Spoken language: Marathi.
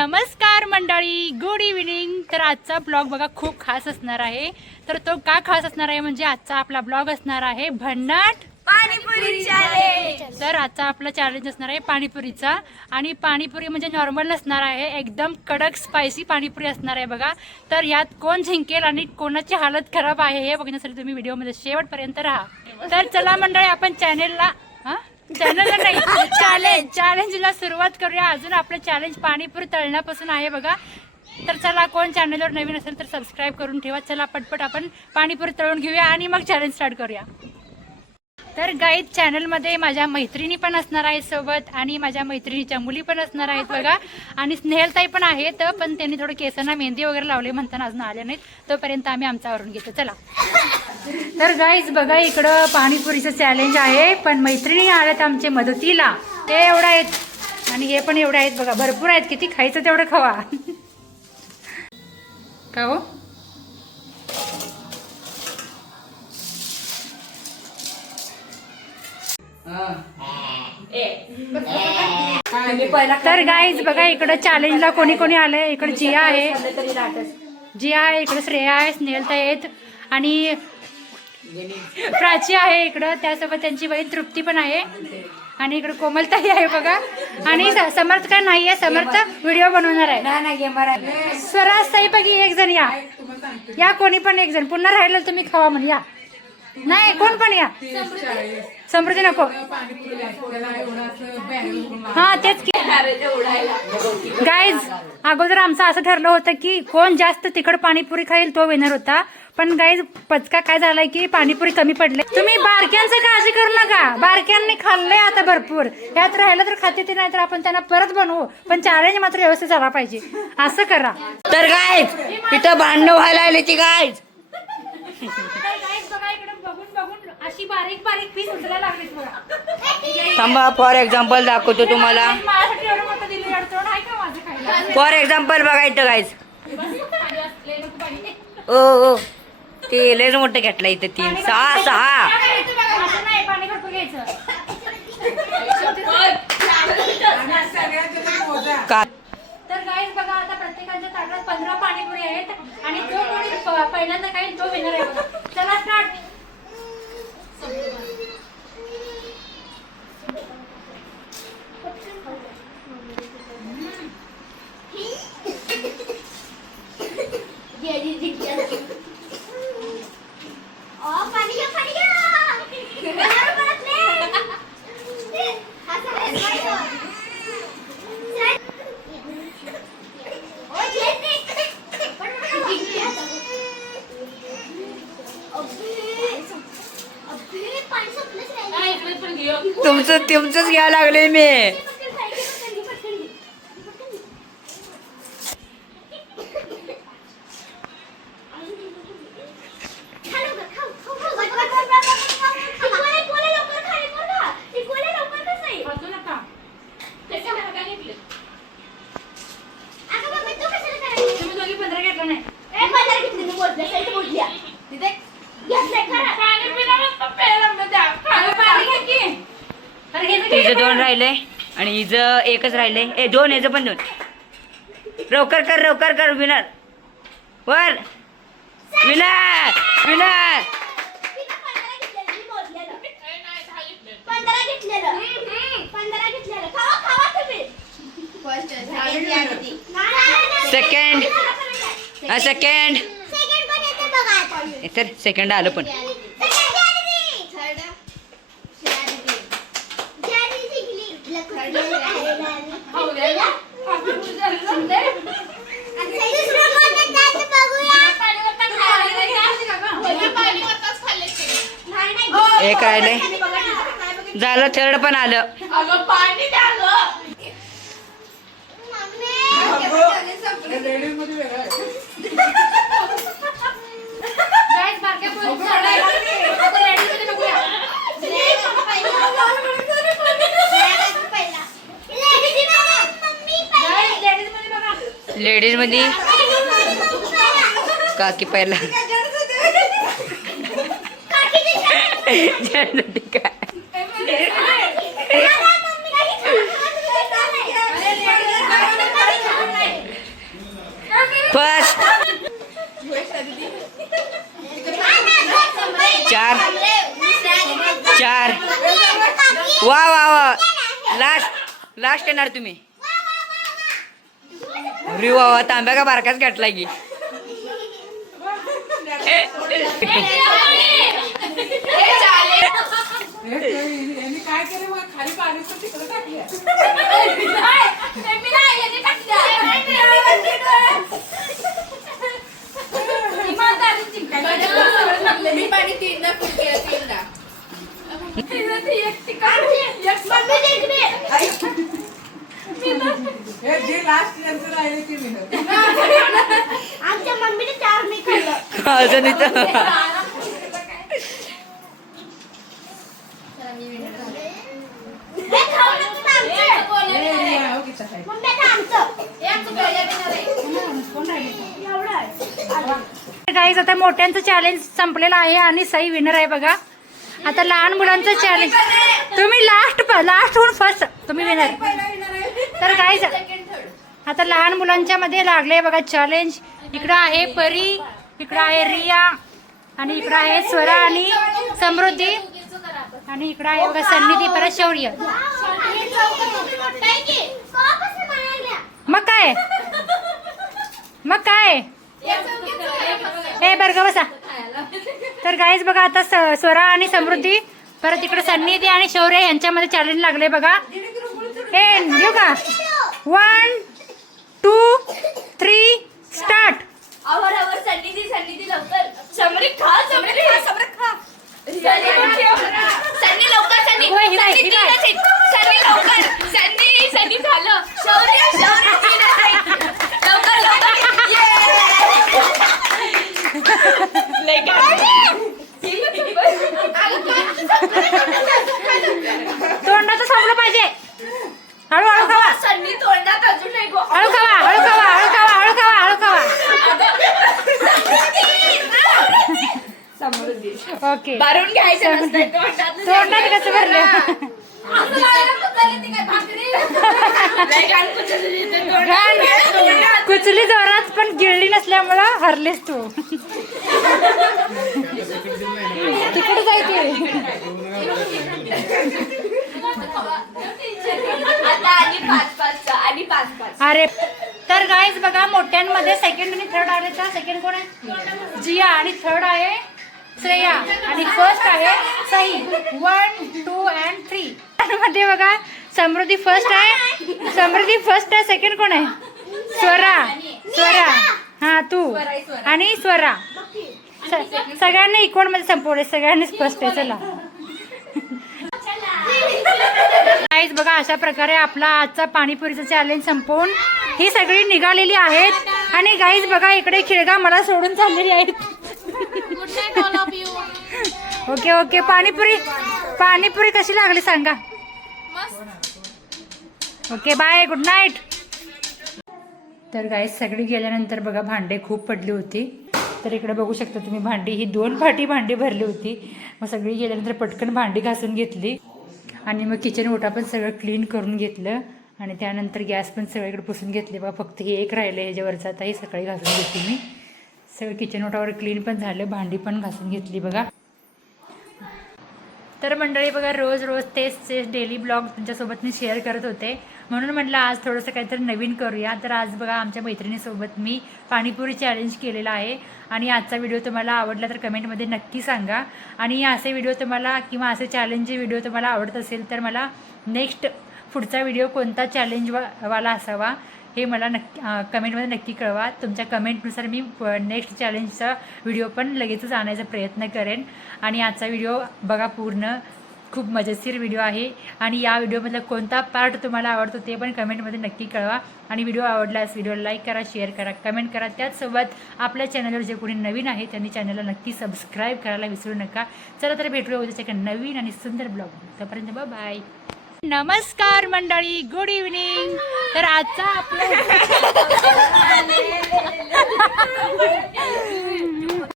नमस्कार मंडळी, गुड इव्हिनिंग। तर आजचा ब्लॉग बघा खूप खास असणार आहे। तर तो का खास असणार आहे म्हणजे आजचा आपला ब्लॉग असणार आहे भन्नाट पाणीपुरी चॅलेंज। तर आजचा आपला चॅलेंज असणार आहे पाणीपुरीचा। आणि पाणीपुरी म्हणजे नॉर्मल नसणार आहे, एकदम कडक स्पायसी पाणीपुरी असणार आहे बघा। तर यात कोण जिंकेल आणि कोणाची हालत खराब आहे हे बघण्यासाठी तुम्ही व्हिडिओमध्ये शेवटपर्यंत राहा। तर चला मंडळी, आपण चॅनेलला नाही चॅलेंजला सुरुवात करूया। अजून आपलं चॅलेंज पाणीपुरी तळण्यापासून आहे बघा। तर चला, कोण चॅनलवर नवीन असेल तर सबस्क्राईब करून ठेवा। चला पटपट आपण पाणीपुरी तळून घेऊया आणि मग चॅलेंज स्टार्ट करूया। तर गाईज, चॅनलमध्ये माझ्या मैत्रिणी पण असणार आहेत सोबत आणि माझ्या मैत्रिणीच्या मुली पण असणार आहेत बघा। आणि स्नेहलताई पण आहेत, पण त्यांनी थोडं केसांना मेहंदी वगैरे लावले म्हणताना अजून आले नाहीत, तोपर्यंत आम्ही आमच्यावरून घेतो। चला तर गाईज बघा, इकडं पाणीपुरीचं चॅलेंज आहे, पण मैत्रिणी आल्यात आमचे मदतीला। ते एवढं आहेत आणि हे पण एवढे आहेत बघा, भरपूर आहेत, किती खायचं तेवढं खावा। का हो? तर गाईज बघा, इकडं चॅलेंजला कोणी कोणी आलंय। इकडे जिया आहे, इकडे श्रेया आहे, स्नेहलताई आहेत आणि प्राची आहे इकडं, त्यासोबत त्यांची बहीण तृप्ती पण आहे आणि इकडे कोमलताई आहे बघा। आणि समर्थ काय नाही आहे, समर्थ व्हिडिओ बनवणार आहे। स्वराजताई पैकी एक जण या कोणी पण एक जण, पुन्हा राहिलं तुम्ही खावा म्हण या। नाही कोण पण या, समृद्धी नको। हा तेच की गाईज, अगोदर आमचं असं ठरलं होतं की कोण जास्त तिखट पाणीपुरी खाईल तो विनर होता। पण गाईज, पचका काय झालाय की पाणीपुरी कमी पडले। तुम्ही बारक्यांचं काळजी करू नका, बारक्यांनी खाल्लंय आता भरपूर, यात राहिलं तर खाते ते, नाही तर आपण त्यांना परत बनवू, पण चॅलेंज मात्र व्यवस्थित झाला पाहिजे, असं करा। तर गाईज, इथं भांडणं व्हायला आली ती गाईज। बघा, इकडे बघून बघून अशी बारीक बारीक पीस उचलायला लागली बघा। थांबा, फॉर एक्झाम्पल दाखवतो तुम्हाला। माझ्यासाठी एवढं मोठं दिलं, अडचण आहे का माझं खायला? फॉर एक्झाम्पल बघा इथं गाईज। ओ ते लयच मोठं घेतलं इथं, 3 6 पाणी भरपूर घ्यायचं का। तर गाईज बघा, आता प्रत्येकाच्या ताटात 15 पाणीपुरी आहेत आणि जो कोणी पहिल्यांदा खाईल तो विनर आहे बघा। चला स्टार्ट। तुमचंच घ्यायला लागले मी। तिचं 2 राहिले आणि हिचं एकच राहिले। 2 याचं पण 2। लवकर कर विनर, वर विनर विनर। सेकंड आलं पण। एक राहिले, झालं, थर्ड पण आलं। लेडीज मध्ये काकी पहिला 4 4 वा वा वा लास्ट येणार तुम्ही. अरे वा वा, तांब्या का बारकाच घातला की. काय केलं मग खाली पाणी पण तिकडे टाकलं. मी पाणी 3दा फुल केलं 3दा. जे लास्ट नंतर राहिले ते मी आमच्या मम्मीने 4 नाही खाल्लं. अजून इथं हे खाऊ नको आमचं. मम्मी आता आमचं. एवढं आहे. गाईज आता मोठ्यांचं चॅलेंज संपलेलं आहे आणि सई विनर आहे बघा. आता लहान मुलांचं चॅलेंज, तुम्ही लास्ट होऊन फर्स्ट, तुम्ही विनर. तर गाईज आता लहान मुलांच्या मध्ये लागले बघा चॅलेंज. इकडं आहे परी, इकडं आहे रिया, आणि इकडं आहे स्वरा आणि समृद्धी, आणि इकडं आहे बघा सन्निधी परत शौर्य. मग काय ए बरं का बसा. तर गाईज बघा आता स्वरा आणि समृद्धी परत इकडे सन्निधी आणि शौर्य यांच्यामध्ये चॅलेंज लागले बघा. ए घेऊ का? 1 2 3 स्टार्ट. आवर सन्निधी लवकर. समरी खा. सन्नी लवकर. सन्नी झालं. शौर्य तोंडाचं संपलं पाहिजे. हळूहळू खावा. सन्नी तोंडात अजून नाही. हळू खावा. ओके. भरून घ्यायचं नसतं तोंडात कसं भरलं? कुचली जोरात पण गिळली नसल्यामुळं हरलेस तू. तिकडे जायचे. अरे तर गाईज बघा मोठ्यांमध्ये सेकंड आणि थर्ड आले. तर सेकंड कोण आहे? जिया, आणि थर्ड आहे श्रेया, आणि फर्स्ट आहे सई. 1 2 and 3 मध्ये बघा समृद्धी फर्स्ट आहे. सेकंड कोण आहे? स्वरा. हा तू आणि स्वरा. सगळ्यांनी इक्वल मध्ये संपवले, सगळ्यांनीच फर्स्ट आहे. चला गाईज बघा अशा प्रकारे आपला आजचा पाणीपुरीचा चॅलेंज संपवून ही सगळी निघालेली आहेत. आणि गाईज बघा इकडे खिळगा मला सोडून चाललेली आहेत. ओके. पाणीपुरी कशी लागली सांगा. Okay bye, good night. तर गाईज सगळी गेल्यानंतर बघा भांडे खूप पडली होती. तर इकडे बघू शकता तुम्ही भांडी, ही 2 पाटी भांडी भरली होती. मग सगळी गेल्यानंतर पटकन भांडी घासून घेतली आणि मग किचन ओटा पण सगळं क्लीन करून घेतलं. आणि त्यानंतर गॅस पण सगळीकडे पुसून घेतले बघा. फक्त हे एक राहिलं ह्याच्यावरचं, आता हे सकाळी घासून घेतली मी. सगळं किचन ओटावर क्लीन पण झालं, भांडी पण घासून घेतली बघा. तर मंडळी बघा रोज तेच डेली ब्लॉग तुमच्यासोबत मी शेअर करत होते, म्हणून म्हटलं आज थोडंसं काहीतरी नवीन करूया. तर आज बघा आमच्या मैत्रिणीसोबत मी पाणीपुरी चॅलेंज केलेला आहे. आणि आजचा व्हिडिओ तुम्हाला आवडला तर कमेंटमध्ये नक्की सांगा. आणि असे व्हिडिओ तुम्हाला किंवा असे चॅलेंजचे व्हिडिओ तुम्हाला आवडत असेल तर मला नेक्स्ट पुढचा व्हिडिओ कोणता चॅलेंजवाला असावा हे मला कमेंटमध्ये नक्की कळवा. तुमच्या कमेंटनुसार मी नेक्स्ट चॅलेंजचा व्हिडिओ पण लगेचच आणायचा प्रयत्न करेन. आणि आजचा व्हिडिओ बघा पूर्ण खूप मजेशीर व्हिडिओ आहे. आणि या व्हिडिओमधला कोणता पार्ट तुम्हाला आवडतो ते पण कमेंटमध्ये नक्की कळवा. आणि व्हिडिओ आवडल्यास व्हिडिओला लाईक करा, शेअर करा, कमेंट करा. त्याचसोबत आपल्या चॅनलवर जे कोणी नवीन आहे त्यांनी चॅनलला नक्की सबस्क्राईब करायला विसरू नका. चला तर भेटूया उद्याच्या एका नवीन आणि सुंदर ब्लॉग. तोपर्यंत बाय. नमस्कार मंडळी, गुड इव्हनिंग. तर आजचा आपला